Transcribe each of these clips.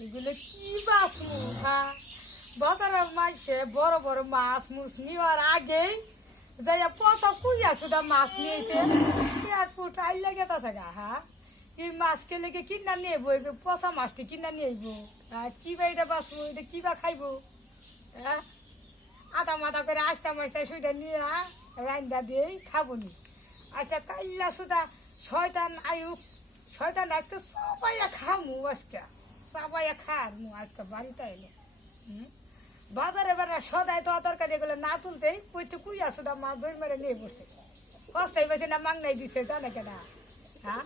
এগুলো কি মাছ হ্যাঁ বাজারের মাসে বড় বড় মাছ মুছ নেওয়ার আগেই যাইয়া পচা কুইয়া সুদা মাছ নিয়েছে পেট ফুট আইল লেগে তাছে গা হ্যাঁ এই মাছ কে লেগে কিনা নেবো পচা মাছটি কিনা নিয়েব হ্যাঁ কিবা এটা বাঁচবো এটা কিবা খাইবো হ্যাঁ আদা মাদা করে আস্তা মাস্তা সুইটা নিয়ে রান্দা দিয়েই খাবো নি আচ্ছা কাইল্লা সুদা শয়তান আয়ুক শয়তান আজকে সবাইয়া খামু আজকে সবাইয়া খার মু আজকে বাড়িতে এলে বাজারে বেড়া সদায় তো তরকারি এগুলো না তুলতেই পইতে কুইয়া সুদা মাছ দই মেরে নিয়ে বসে কস্তাই বসে না মাংনাই দিছে জানে কেনা হ্যাঁ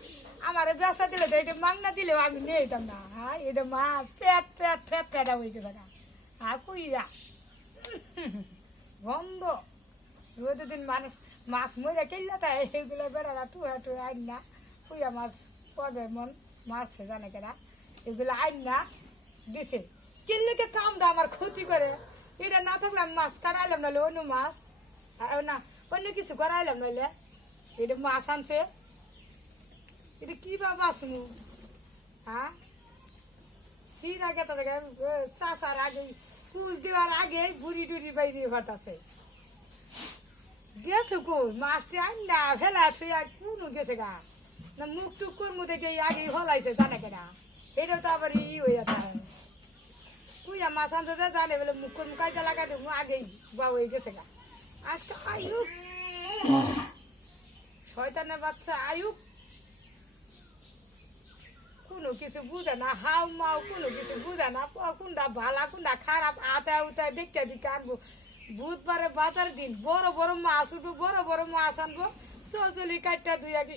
আমার ব্যবসা দিলে তো এটা মাংনা দিলেও আমি নিয়ে যেতাম না হ্যাঁ এটা মাছ পেট পেট ফেট ফেটা হয়ে গেছে না হ্যাঁ কুইয়া গন্ধ দিন মানুষ মাছ মরে কিনলে তাই এইগুলো বেড়ারা টুয়া টুয়া আইন না কুইয়া মাছ কবে মন মারছে জানে কেনা এগুলো আইন না দিছে কিনলে কে কামটা আমার ক্ষতি করে এটা না থাকলে আমি মাছ কাটাইলাম নাহলে অন্য মাছ না অন্য কিছু করাইলাম নাহলে এটা মাছ আনছে এটা কি বা বাঁচমু হ্যাঁ সির আগে তো চাষার আগে কুচ দেওয়ার আগে বুড়ি টুড়ি বাইরে ফাটাছে গেছো কই মাছটি আন না ফেলা ছুঁয়া কোনো গেছে গা না মুখ টুক করমু দেখে আগে হলাইছে জানে কেনা এটাও তো আবার ই হয়ে যায় কুইয়া মাছ আনতে জানে বলে মুখ করমু কাজে লাগাই দেবো আগেই বা হয়ে গেছে গা আজকে আয়ুক শয়তানের বাচ্চা আয়ুক কোনো কিছু বুঝে না হাও মাও কোনো কিছু বুঝে না কোনটা ভালা কোনটা খারাপ আতা উতা দেখতে দিকে আনবো বুধবারে বাজার দিন বড় বড় মাছ উঠবো বড় বড় মাছ আনবো চলি কাটটা দুই এক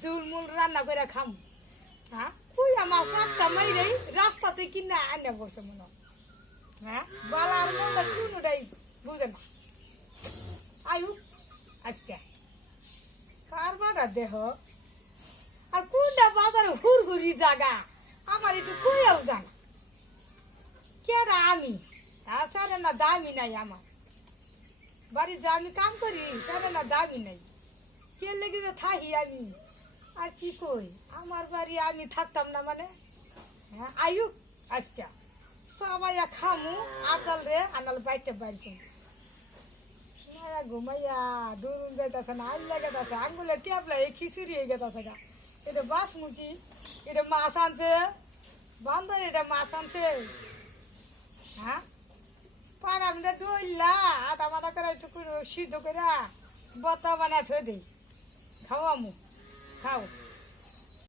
ঝুল মুল রান্না করে খাম হ্যাঁ কুইয়া মাছ একটা মাইরেই রাস্তাতে কিনা আনে বসে মনে হ্যাঁ বালার মনে কোনোটাই বুঝে না আয়ু আজকে কারবারটা দেহ আর কোনটা বাজারে হুড়হুড়ি জায়গা আমার একটু কইয়াও জানা কেরা আমি সারে না দামি নাই আমার বাড়ি যা আমি কাম করি সারে না দামি নাই কে লেগে যে থাকি আমি আর কি কই আমার বাড়ি আমি থাকতাম না মানে হ্যাঁ আয়ুক আজকে সবাই খামু আটাল রে আনাল বাইতে বাইর মায়া ঘুমাইয়া দূর যাইতেছে না আইল লেগেছে আঙ্গুলে টেপলা এই খিচুড়ি হয়ে গেছে গা এটা বাসমুচি এটা মাছ আনছে বান্দর এটা মাছ আনছে হ্যাঁ পাড়া আমাদের দইলা আদা মাদা করে একটু সিদ্ধ করে বতা বানা থয়ে দিই খাওয়ামু খাও